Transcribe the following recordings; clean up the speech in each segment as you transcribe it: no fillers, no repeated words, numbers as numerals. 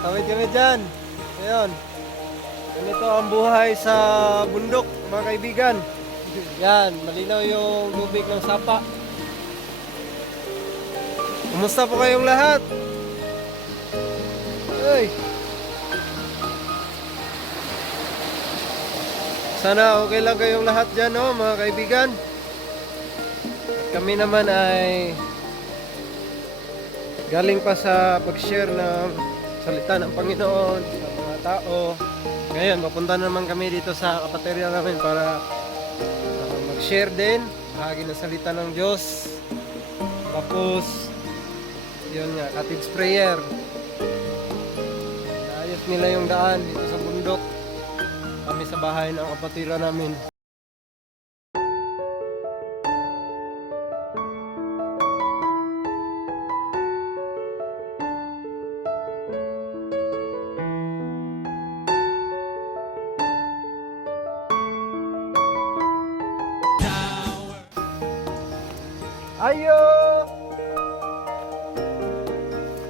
Tawid kami dyan. Ayun. Ganito ang buhay sa bundok, mga kaibigan. Yan, malinaw yung tubig ng sapa. Kumusta po kayong lahat? Ay. Sana okay lang kayong lahat dyan, no, mga kaibigan. At kami naman ay galing pa sa pag-share ng salita ng Panginoon sa mga tao. Ngayon, papunta naman kami dito sa kapaterya namin para mag-share din, bahagi ng salita ng Diyos. Tapos, yun nga, cottage prayer. Naayos nila yung daan dito sa bundok. Kami sa bahay ng kapatira namin. Ayo!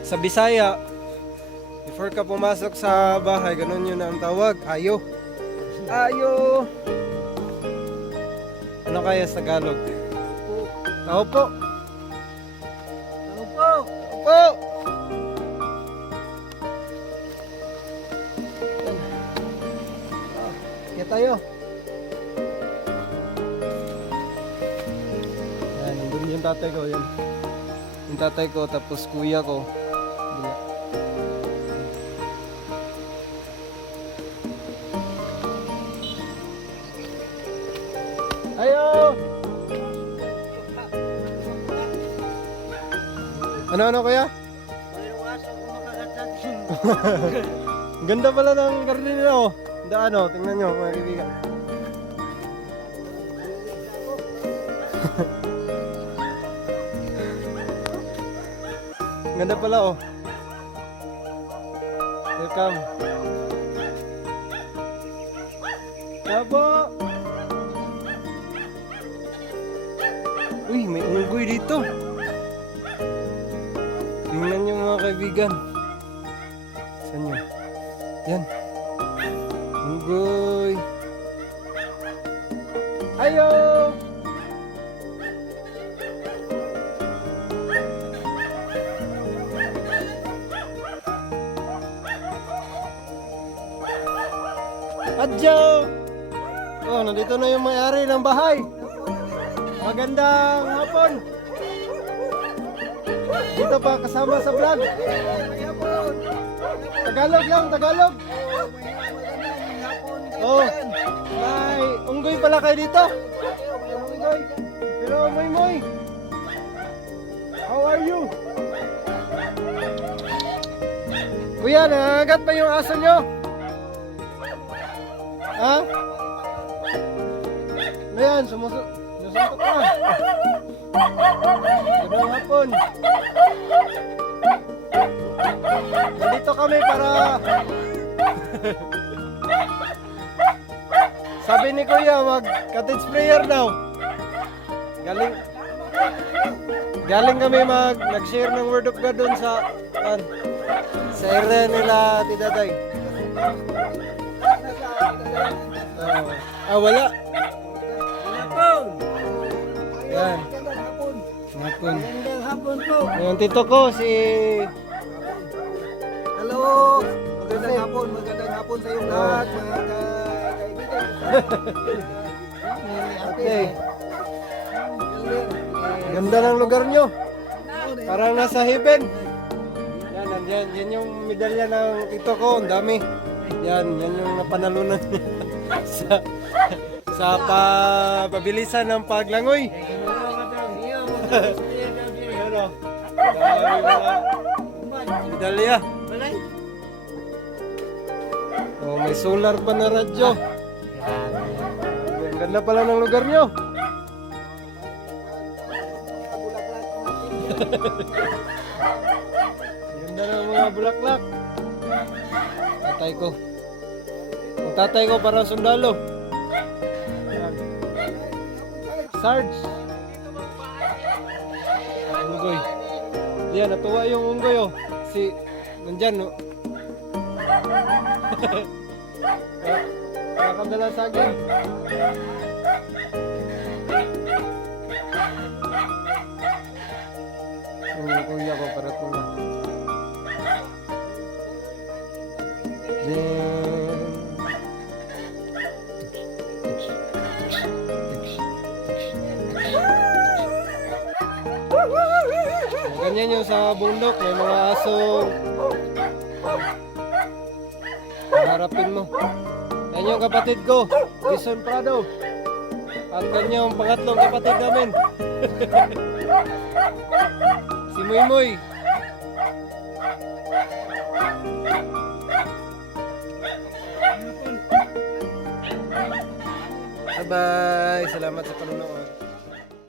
Sa Bisaya, before ka pumasok sa bahay, ganun yun ang tawag. Ayo! Ayo! Ano kaya sa Tagalog? Tao po! Tao po! Tao po! Kaya tayo! Yung tatay ko, yun. Yung tatay ko, tapos kuya ko. Bila. Ayo! Ano kuya? Mayroong aso kumakagat sa atin. Ganda pala ng garden nila, oh. Daan, oh. Tingnan nyo, mga kaibigan. Ganda pala, oh. Welcome. Tabo! Uy, may unggoy dito. Tingnan nyo, mga kaibigan. Saan nyo? Yan. Unggoy. Ayo! Adjo! Oh, nandito na yung may-ari ng bahay. Magandang hapon. Dito pa kasama sa vlog. Tagalog lang, Tagalog. Oh, may unggoy pala kayo dito. Unggoy. Pero moy. How are you? Kuya, nangagat pa yung aso nyo? Ha? Ano yan? Sumusuntok ka. Magandang hapon. Nandito kami para... Sabi ni Kuya, mag-cottage prayer daw. Galing kami nag-share ng word of God doon sa area nila Tidaday. Wala. Hapon! Yan. Magandang hapon! Hapon. Magandang hapon po! Yung tito ko, si... Hello! Magandang hapon sa iyong lahat, mga kaibigan. Ate. Ganda ng lugar nyo. Parang nasa heaven. Yan yung medalya ng tito ko. Ang dami. Yan yung napanalunan niya sa pabilisan ng paglangoy. Ano? Dami mga medalya. Oh, may solar pa na radyo. Ang ganda pala ng lugar nyo. Ganda ng mga bulaklak. Tatay ko. Ang tatay ko parang sundalo. Ayan. Sarge. Unggoy. Yan, natuwa yung unggoy, oh. Si, nandyan, no? Nakakadala sa akin. Yung kuya ko para po na. Ganyan yung sa bundok, may mga asong harapin mo. Yan yung kapatid ko, Jason Prado. At yan yung pangatlong kapatid namin. Si Muy Muy. Bye-bye. Salamat sa panonood.